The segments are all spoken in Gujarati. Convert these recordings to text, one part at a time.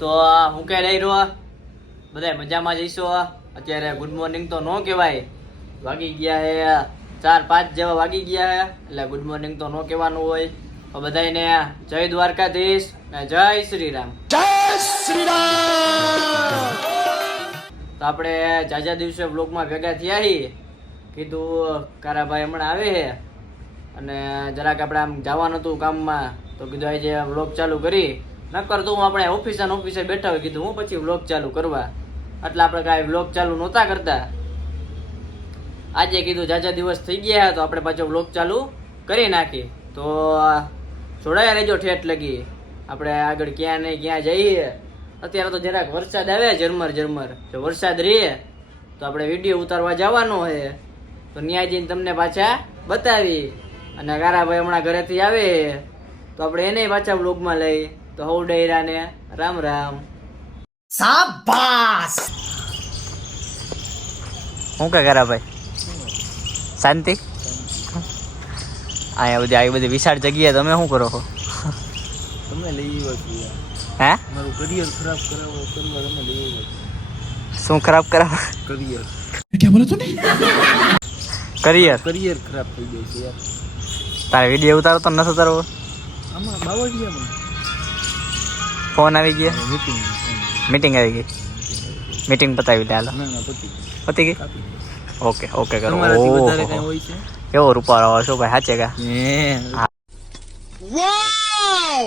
તો હું કઈ રહી રહ્યો બધા મજામાં જઈશું. અત્યારે ગુડ મોર્નિંગ તો ન કહેવાય, વાગી ગયા હે 4-5 જેવા વાગી ગયા હે, એટલે ગુડ મોર્નિંગ તો ન કહેવાનું હોય. તો બધાને જય દ્વારકાધીશ ને જય શ્રી રામ. જય શ્રી રામ. તો આપણે જાજા દિવસે વ્લોગમાં ભેગા થયા છીએ. કીધું કારાભાઈ હમણાં આવે છે અને જરાક આપણે આમ જવાનું હતું કામમાં, તો કીધું આજે વ્લોગ ચાલુ કરી. નકર તો હું આપણે ઓફિસે બેઠા હોય, કીધું હું પછી વ્લોગ ચાલુ કરવા, એટલે આપણે કાંઈ વ્લોગ ચાલુ નહોતા કરતા. આજે કીધું જાજા દિવસ થઈ ગયા તો આપણે પાછો વ્લોગ ચાલુ કરી નાખી. તો જોડાયા રહેજો ઠેઠ લગી. આપણે આગળ ક્યાં નહીં ક્યાં જઈએ. અત્યારે તો જરાક વરસાદ આવે ઝરમર. જો વરસાદ રહે તો આપણે વિડીયો ઉતારવા જવાનો હોય, તો ત્યાં જઈને તમને પાછા બતાવી. અને કારાભાઈ હમણાં ઘરેથી આવે તો આપણે એને પાછા વ્લોગમાં લઈ. તો હવ ડાયરાને રામ રામ. શાબાશ. હું કે કારાભાઈ શાંતિ? આવી બધી વિશાળ જગ્યાએ તમે શું કરો છો? તમે લઈ આવ્યા છો. હે? મારું કરિયર ખરાબ કરવા તમે લઈ આવ્યા. શું ખરાબ કરાવ? કરિયર. ક્યાં બોલો તું? કરિયર ખરાબ થઈ ગયું છે યાર. તારે વિડીયો ઉતારો તો નથી ઉતારવો? આમાં બાવળિયામાં ફોન આવી ગયા, મીટિંગ આવી ગઈ. મીટિંગ પતાવી લે હાલો. ના પતી ગઈ. ઓકે કરો. તમારાથી વધારે કઈ હોય છે? કેવો રૂપાળો છો ભાઈ, સાચે કા? વાવ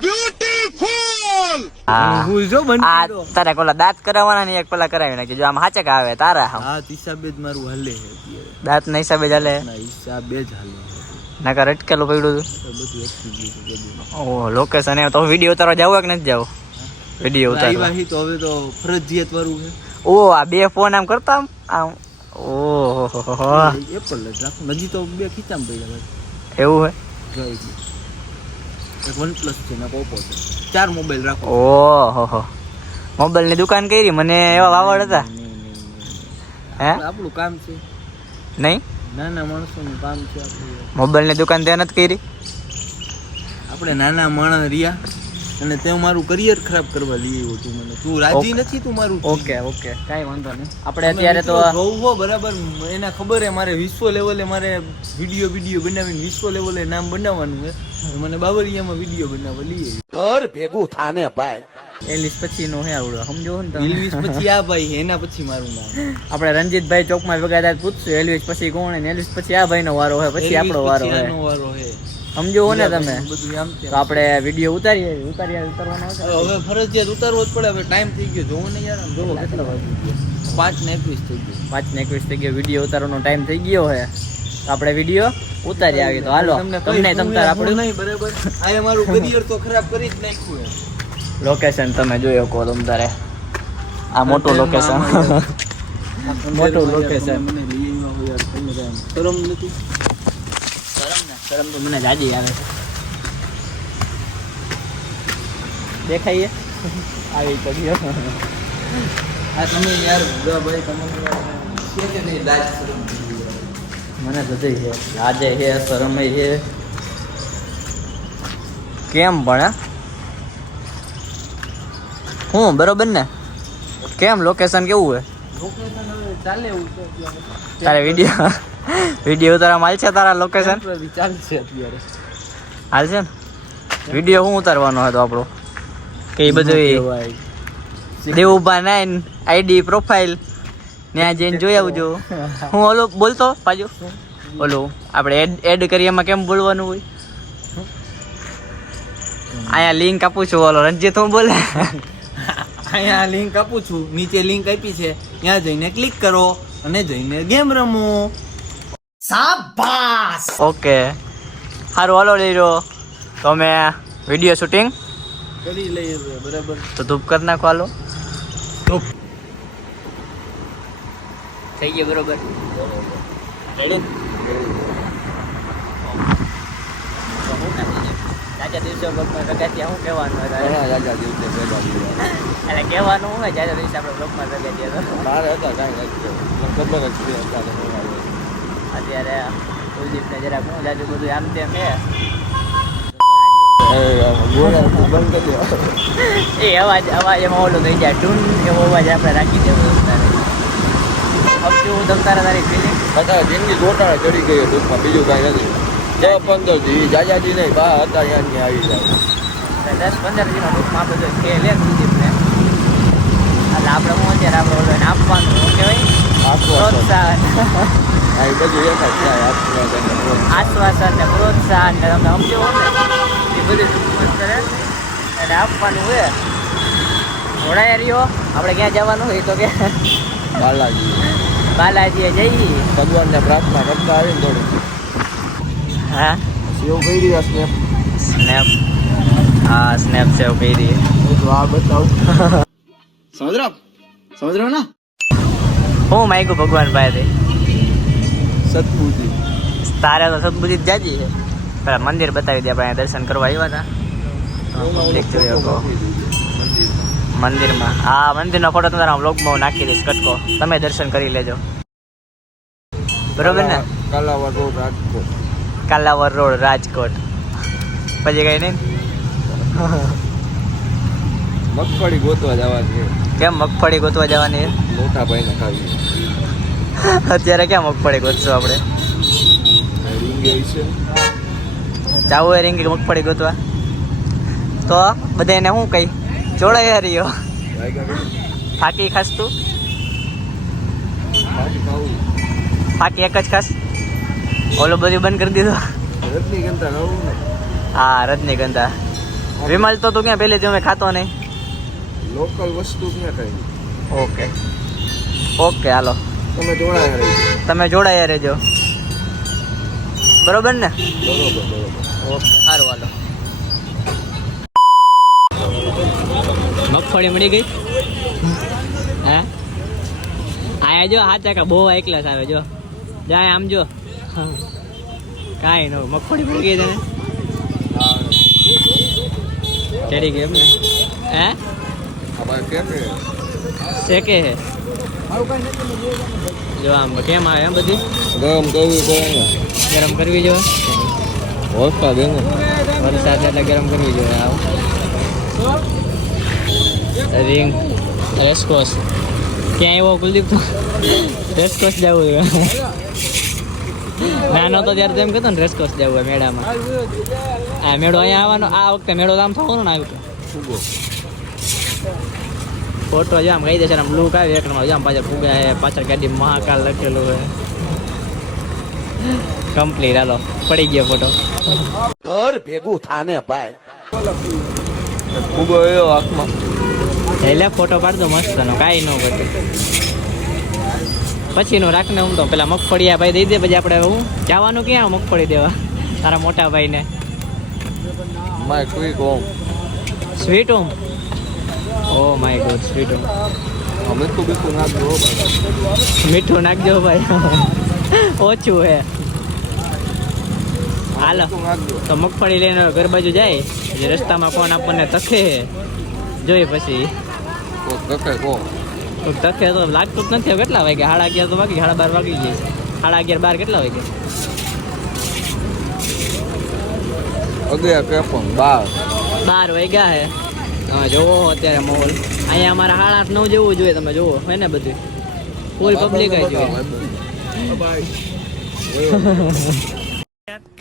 બ્યુટીફુલ. હા હું જો બની આ તારે કોલા દાંત કરાવવાના ને એક પેલા કરાવી નાખી. જો આમ સાચે કા આવે તારા? હા હિસાબે જ મારું હાલે છે અત્યારે. દાંત ના હિસાબે જ હાલે? ના હિસાબે જ હાલે. નકર અટકેલું પડ્યું હતું. બધું અટકી ગયું છે બધું. ઓહ લોકેશન એ તો વિડીયો ઉતારવા જાવ કે નથી જાવ? વિડીયો ઉતારવા આવ્યા તો હવે તો ફરજિયાત વાળું છે. ઓ આ બે ફોન આમ કરતા આમ ઓહો એપલ જ રાખો. હજી તો બે ખીચામાં પડ્યા ભાઈ. એવું હે? જોઈ ગયું. એક OnePlus છે ને Oppo છે. 4 મોબાઈલ રાખો. ઓહો મોબાઈલ ની દુકાન કરી. મને એવા વાવડ હતા. હે આપણું કામ છે. નહીં નાના માણસોનું કામ છે આપણું. મોબાઈલ ની દુકાન ત્યાં નથી કરી? આપણે નાના માણસ રહ્યા અને તે મારું કરિયર ખરાબ કરવા લઈ આવ્યો તું મને. તું રાજી નથી? તું મારું ઓકે કાઈ વાંધો નહીં. આપણે અત્યારે તો જોવો બરાબર. એને ખબર હે મારે વિશ્વ લેવલે મારે વિડીયો બનાવીને વિશ્વ લેવલે નામ બનાવવાનું છે. મને બાવળિયામાં વિડીયો બનાવવા લઈ આવ્યો. ઘર ભેગું થાને ભાઈ. એલિસ પછી નો હે આવડો સમજો ને તમે? એલવિસ પછી આ ભાઈ, એના પછી મારું નામ. આપણે રણજીતભાઈ ચોકમાં ભેગા થાય પૂછશું એલિસ પછી કોણ, ને એલિસ પછી આ ભાઈનો વારો હોય, પછી આપણો વારો હોય. સમજો ને તમે? તો આપણે વિડીયો ઉતારવાનો છે. હવે ફરજિયાત ઉતારવો જ પડે. હવે ટાઈમ થઈ ગયો. જોવો ને યાર, આમ જોવો કેટલા વાગી ગયા. 5:21 થઈ ગયું. 5:21 થઈ ગયો. વિડીયો ઉતારવાનો ટાઈમ થઈ ગયો છે. તો આપણે વિડીયો ઉતારી આવી. તો હાલો તમને તમતાર આપણું નહીં બરાબર. આ મારું કરિયર તો ખરાબ કરી જ નાખ્યું છે. લોકેશન તમે જોયો કહો તમતારે. આ મોટું લોકેશન. મોટું લોકેશન. મને લઈ આવ્યા હોય યાર. તમે શરમ નથી? શરમ તો મને જાજી આવે છે. દેખાઈએ આવી તો ગયો. આ તમે યાર ભાઈ તમારે છે કે નહીં લાજ શરમ? મને બધી છે, લાજે છે, શરમય છે. કેમ પણ હું બરોબર ને? કેમ લોકેશન કેવું હે? લોકેશન હવે ચાલે એવું છે. તારે વિડીયો ઉતારવા હાલ છે? તારા લોકેશન ચાલશે અત્યારે હાલ છે ને? વિડીયો હું ઉતારવાનો હતો આપણો કે એ બધું દેવુભા 9 આઈડી પ્રોફાઇલ ત્યાં જઈને જોઈ આવજો. હું ઓલો બોલતો પાછો ઓલું આપણે એડ કરીએ એમાં કેમ બોલવાનું હોય? અહીંયા લિંક આપું છું. ઓલો રણજીત હું બોલે અહીંયા લિંક આપું છું. નીચે લિંક આપી છે, ત્યાં જઈને ક્લિક કરો અને જઈને ગેમ રમો. શાબાશ. ઓકે સારું હાલો લઈ રહ્યો તો અમે વિડીયો શૂટિંગ કરી લઈએ બરાબર. તો ધૂપ કરી નાખો. હાલો ધૂપ થઈ ગયો બરોબર. જાજા દિવસે બ્લોગમાં ભેગા થયા. શું કહેવાનું એટલે કહેવાનું શું હોય? જાજા દિવસે આપણે બ્લોગમાં ભેગા થયા અત્યારે કુલદીપને જરાક હું જાજુ બધું આમ તેમ છે. બંધ કરી દો. એ અવાજ એમાં ઓલો થઈ જાય ટૂન એવો અવાજ આપણે રાખી દેવો તારે હવે કેવું તમ તારી ફિલિંગ અત્યારે જિંદગી ગોટાળે ચડી ગઈ ટૂંકમાં બીજું કાંઈ નથી 10-15 દી જાજાજી નહીં બા હતા અહીંયા આવી જાય 10-15 દિવસમાં ટૂંકમાં આપણે જો ખેલ લે કુલદીપને એટલે આપણે હું અત્યારે આપણે ઓલો એને આપવાનું શું કહેવાય પ્રોત્સાહન આ એ બધું એક જ થાય આશ્વાસન ને પ્રોત્સાહન ને તમે સમજો ને એ બધું ટૂંકમાં કરે એને આપવાનું હોય ઘોડાયા રહ્યો આપણે ક્યાં જવાનું હોય તો કે બાલાજીએ જઈએ ભગવાનને પ્રાર્થના કરતા આવીને થોડું હા સેવ કરી રહ્યા સ્નેપ સ્નેપ હા સ્નેપ સેવ કરી તો આ બતાવ સમજ રહ્યો ને હું માગ્યું ભગવાન પાસેથી સદબુદ્ધિ તારે તો સદબુદ્ધિ જ જાજી છે પેલા મંદિર બતાવી દે આપણે દર્શન કરવા આવ્યા હતા પબ્લિક જોયો તો મંદિરમાં હા મંદિરનો ફોટો તમારા બ્લોગમાં હું નાખી દઈશ કટકો તમે દર્શન કરી લેજો બરોબર ને કાલાવડ રોડ રાજકોટ કાલાવર રોડ રાજકોટ પછી કઈ નહીં મગફળી ગોતવા જવાની કેમ મગફળી ગોતવા જવાની મોટા ભાઈને ખાવી અત્યારે ક્યાં મગફળી ગોતશું આપણે રીંગે છે જાવું હોય રીંગી મગફળી ગોતવા તો બધાને શું કઈ જોડાઈ રહ્યો ફાકી ખાસ તું ફાકી એક જ ખાસ ઓલું બધું બંધ કરી દીધું રજનીગંધા ખાવું ને હા રજનીગંધા વિમલ તો તું ક્યાં પહેલેથી અમે ખાતો નહીં લોકલ વસ્તુ ક્યાં ખાઈ ઓકે ઓકે હાલો તમે જોડાયા રહેજો તમે જોડાયા રહેજો બરોબર ને બરોબર ઓકે સારું હાલો મગફળી મળી ગઈ હા આયા જો હાથ ચાકા બહુ એકલા આવે જો જાય આમ જો કાંઈ ન મગફળી મળી ગઈ તને ચડી ગઈ એમ ને હે શેકે હે જો આમ કેમ આવે એમ બધી ગરમ કરવી પડે ગરમ કરવી જોઈએ વરસાદ એમ વરસાદ એટલે ગરમ કરવી જોઈએ આવ રિંગ રેસકોસ ક્યાં આવ્યો કુલદીપ તો રેસકોસ જવું જોઈએ નાનો તો ત્યારે તો એમ કહેતો ને રેસકોસ જવું હોય મેળામાં આ મેળો અહીંયા આવવાનો આ વખતે મેળો આમ થવાનો ને આવ્યો ફોટો જો આમ કહી દેશે આમ લુક આવે એક નંબર આમ પાછળ ફૂગ્યા પાછળ ગાડી મહાકાલ લખેલું હોય કમ્પ્લીટ હાલો પડી ગયો ફોટો ઘર ભેગું થાને ભાઈ ખૂબ આવ્યો આંખમાં એટલે ફોટો પાડતો મસ્ત નો કાંઈ ન ઘટે પછીનું રાખને હું તો પેલા મગફળિયા ભાઈ દઈ દે પછી આપણે હું જવાનું ક્યાં મગફળી દેવા તારા મોટા ભાઈને my quick home sweet home oh my God sweet home મીઠું બીઠું નાખજો મીઠું નાખજો ભાઈ ઓછું હે હાલો તો મગફળી લઈને ઘર બાજુ જાય જે રસ્તામાં કોણ આપણને તખે જોઈ પછી તકે કો તખે તો લાગતું જ નથી કેટલા વાગે 11:30 તો વાગી 12:30 વાગી જાય 11:30 12 કેટલા વાગે 11 13 12 વાગ્યા હે હા જોવો અત્યારે માહોલ અહીંયા અમારા 8:30 9 જેવું જોઈએ તમે જોવો હે ને બધું ફૂલ પબ્લિક આવી જોઈએ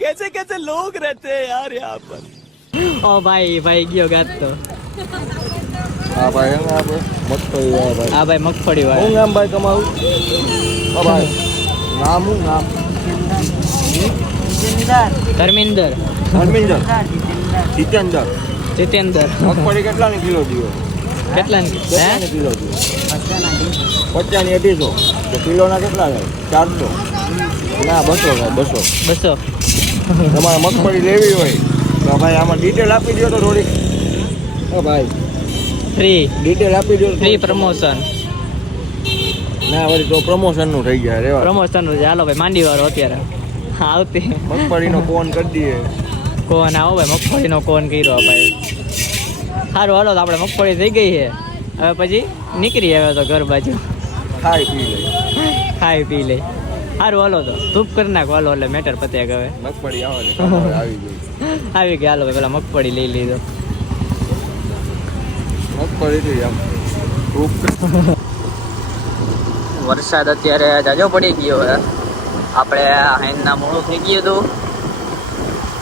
कैसे कैसे लोग रहते हैं यार यहाँ पर ઓ ભાઈ ગયો ગાત તો હા ભાઈ એમ આપણે મગફળી વાળા ભાઈ આ ભાઈ મગફળી શું વાળા નામ ભાઈ તમારું હા ભાઈ નામ શું નામ ધર્મેન્દર ધર્મેન્દર જીતેન્દર જીતેન્દર મગફળી કેટલાની કિલો દીવો કેટલાની કેટલાની કિલો દીવો 50 ની 250 તો કિલોના કેટલા થાય 400 ના 200 200 તમારે મગફળી લેવી હોય તો ભાઈ આમાં ડિટેલ આપી દો તો થોડીક હા ભાઈ ફ્રી ડિટેલ આપી દો ફ્રી પ્રમોશન ના વળી તો પ્રમોશનનું થઈ ગયા રેવા પ્રમોશન નું ચાલો ભાઈ માંડી વાળો અત્યારે આવતી મગફળીનો ફોન કરી દઈએ કોણ આવો ભાઈ મગફળીનો કોણ કર્યો ભાઈ સારું હાલો તો આપણે મગફળી થઈ ગઈ છે હવે પછી નીકળી આવે તો ઘર બાજુ ખાઈ પી લઈ ખાઈ પી લઈ સારું હાલો તો ધૂપ કરી નાખો હાલો એટલે મેટર પત્યા હવે મગફળી આવે આવી ગઈ આવી ગયા, હાલો પેલા મગફળી લઈ લીધો. મગફળી આમ વરસાદ અત્યારે જાજો પડી ગયો હે. આપણે હાઈના મોડું થઈ ગયું હતું,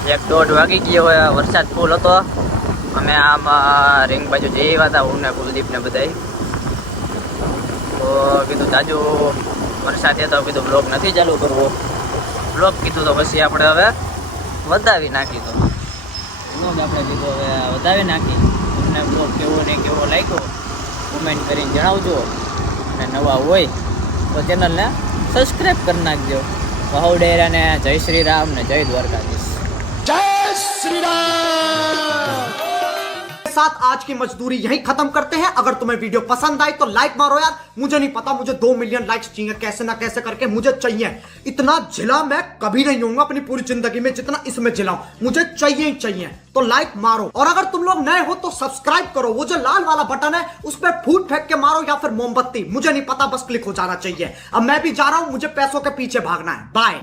1-1:30 વાગી ગયો હોય. વરસાદ ફૂલ હતો. અમે આમ રીંગ બાજુ જઈ આવ્યા હતા, હું ને કુલદીપ ને બધાય. તો કીધું તાજુ વરસાદ હતો, કીધું બ્લોગ નથી ચાલુ કરવો. બ્લોગ કીધું તો પછી આપણે હવે વધાવી નાખી. તો બ્લોગ આપણે કીધું હવે વધાવી નાખી. તમને બ્લોગ કેવો ને કેવો લાગ્યો કોમેન્ટ કરીને જણાવજો. અને નવા હોય તો ચેનલને સબસ્ક્રાઈબ કરી નાખજો. ભાવ ડેરાને જય શ્રી રામ ને જય દ્વારકાધીશ. साथ आज की मजदूरी यहीं खत्म करते हैं. अगर तुम्हें वीडियो पसंद आई तो लाइक मारो यार. मुझे नहीं पता, मुझे 2 मिलियन लाइक्स चाहिए, कैसे ना कैसे करके मुझे चाहिए. इतना झिला मैं कभी नहीं होऊंगा अपनी पूरी जिंदगी में जितना इसमें झिला हूं. मुझे चाहिए ही चाहिए. तो लाइक मारो, और अगर तुम लोग नए हो तो सब्सक्राइब करो. वो जो लाल वाला बटन है उस पर फूट फेंक के मारो या फिर मोमबत्ती, मुझे नहीं पता, बस क्लिक हो जाना चाहिए. अब मैं भी जा रहा हूं, मुझे पैसों के पीछे भागना है. बाय.